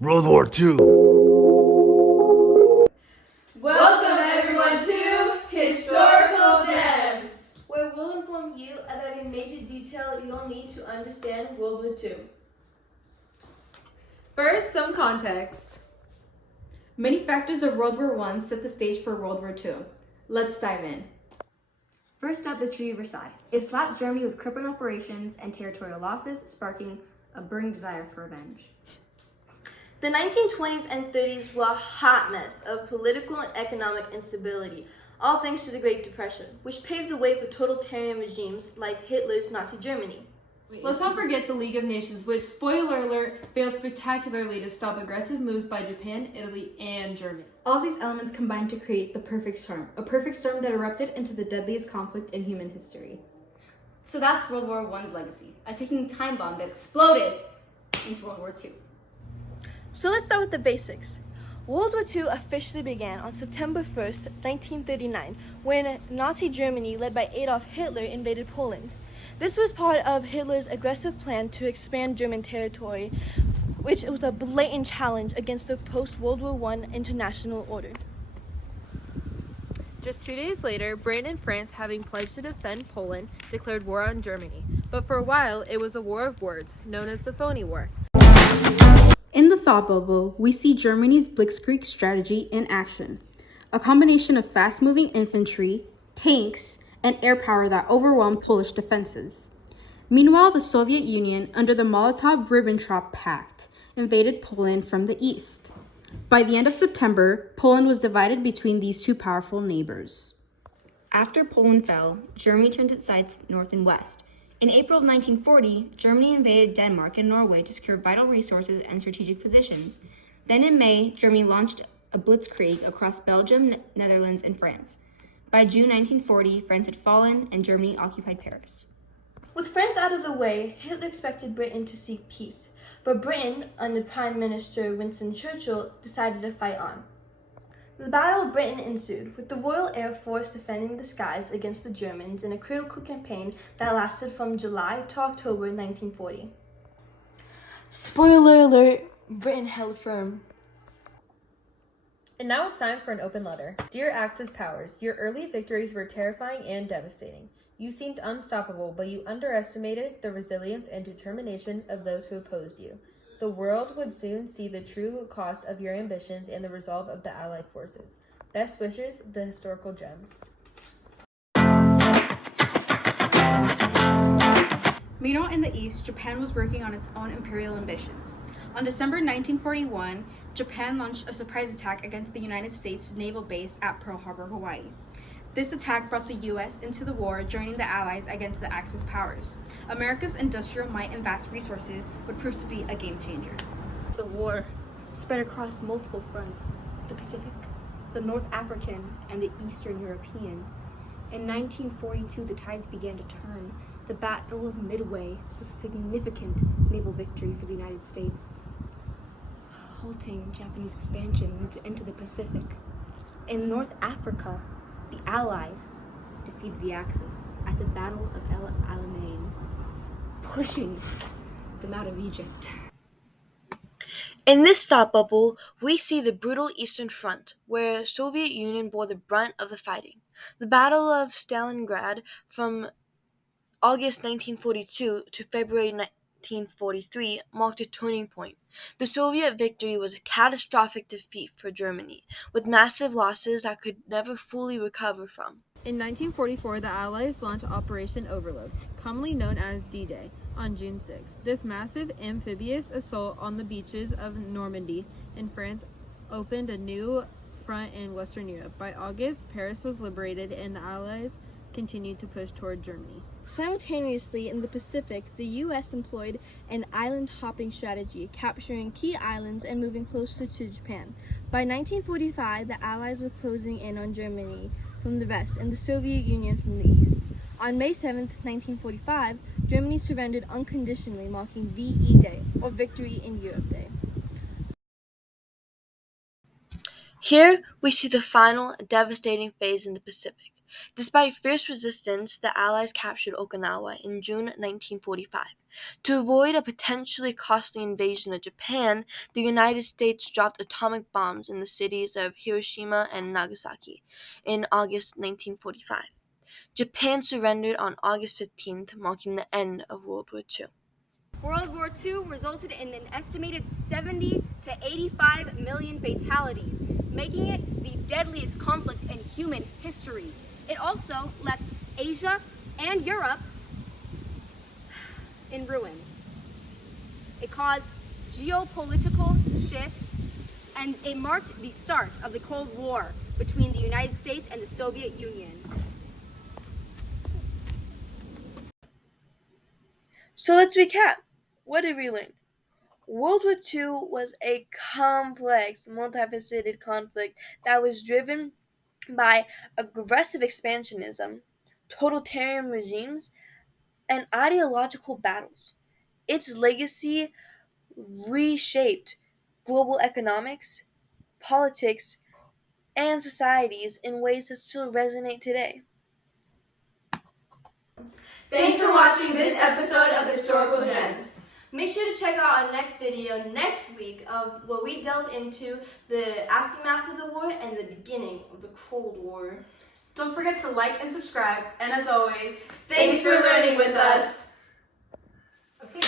World War II. Welcome everyone to Historical Gems, where we'll inform you of every major detail you'll need to understand World War II. First, some context. Many factors of World War I set the stage for World War II. Let's dive in. First up, the Treaty of Versailles. It slapped Germany with crippling operations and territorial losses, sparking a burning desire for revenge. The 1920s and 30s were a hot mess of political and economic instability, all thanks to the Great Depression, which paved the way for totalitarian regimes like Hitler's Nazi Germany. Let's not forget the League of Nations, which, spoiler alert, failed spectacularly to stop aggressive moves by Japan, Italy, and Germany. All these elements combined to create the perfect storm, a perfect storm that erupted into the deadliest conflict in human history. So that's World War I's legacy, a ticking time bomb that exploded into World War II. So let's start with the basics. World War II officially began on September 1st, 1939, when Nazi Germany, led by Adolf Hitler, invaded Poland. This was part of Hitler's aggressive plan to expand German territory, which was a blatant challenge against the post-World War I international order. Just 2 days later, Britain and France, having pledged to defend Poland, declared war on Germany. But for a while, it was a war of words, known as the Phony War. In the thought bubble, we see Germany's Blitzkrieg strategy in action, a combination of fast-moving infantry, tanks, and air power that overwhelmed Polish defenses. Meanwhile, the Soviet Union, under the Molotov-Ribbentrop Pact, invaded Poland from the east. By the end of September, Poland was divided between these two powerful neighbors. After Poland fell, Germany turned its sights north and west. In April of 1940, Germany invaded Denmark and Norway to secure vital resources and strategic positions. Then in May, Germany launched a blitzkrieg across Belgium, Netherlands, and France. By June 1940, France had fallen and Germany occupied Paris. With France out of the way, Hitler expected Britain to seek peace, but Britain, under Prime Minister Winston Churchill, decided to fight on. The Battle of Britain ensued, with the Royal Air Force defending the skies against the Germans in a critical campaign that lasted from July to October 1940. Spoiler alert, Britain held firm. And now it's time for an open letter. Dear Axis powers, your early victories were terrifying and devastating. You seemed unstoppable, but you underestimated the resilience and determination of those who opposed you. The world would soon see the true cost of your ambitions and the resolve of the Allied forces. Best wishes, the Historical Gems. Meanwhile, in the East, Japan was working on its own imperial ambitions. On December 1941, Japan launched a surprise attack against the United States naval base at Pearl Harbor, Hawaii. This attack brought the U.S. into the war, joining the Allies against the Axis powers. America's industrial might and vast resources would prove to be a game changer. The war spread across multiple fronts: the Pacific, the North African, and the Eastern European. In 1942, the tides began to turn. The Battle of Midway was a significant naval victory for the United States, halting Japanese expansion into the Pacific. In North Africa, the Allies defeated the Axis at the Battle of El Alamein, pushing them out of Egypt. In this thought bubble, we see the brutal Eastern Front, where Soviet Union bore the brunt of the fighting. The Battle of Stalingrad from August 1942 to February 1943 marked a turning point. The Soviet victory was a catastrophic defeat for Germany, with massive losses that could never fully recover from. In 1944, the Allies launched Operation Overlord, commonly known as D-Day, on June 6. This massive amphibious assault on the beaches of Normandy in France opened a new front in Western Europe. By August, Paris was liberated and the Allies continued to push toward Germany. Simultaneously, in the Pacific, the U.S. employed an island-hopping strategy, capturing key islands and moving closer to Japan. By 1945, the Allies were closing in on Germany from the west and the Soviet Union from the east. On May 7, 1945, Germany surrendered unconditionally, marking VE Day, or Victory in Europe Day. Here, we see the final, devastating phase in the Pacific. Despite fierce resistance, the Allies captured Okinawa in June 1945. To avoid a potentially costly invasion of Japan, the United States dropped atomic bombs in the cities of Hiroshima and Nagasaki in August 1945. Japan surrendered on August 15th, marking the end of World War II. World War II resulted in an estimated 70 to 85 million fatalities, making it the deadliest conflict in human history. It also left Asia and Europe in ruin. It caused geopolitical shifts, and it marked the start of the Cold War between the United States and the Soviet Union. So let's recap. What did we learn? World War II was a complex, multifaceted conflict that was driven by aggressive expansionism, totalitarian regimes, and ideological battles. Its legacy reshaped global economics, politics, and societies in ways that still resonate today. Thanks for watching this episode of Historical Gems. Make sure to check out our next video next week of where we delve into the aftermath of the war and the beginning of the Cold War. Don't forget to like and subscribe, and as always, Thanks for learning with us. Okay,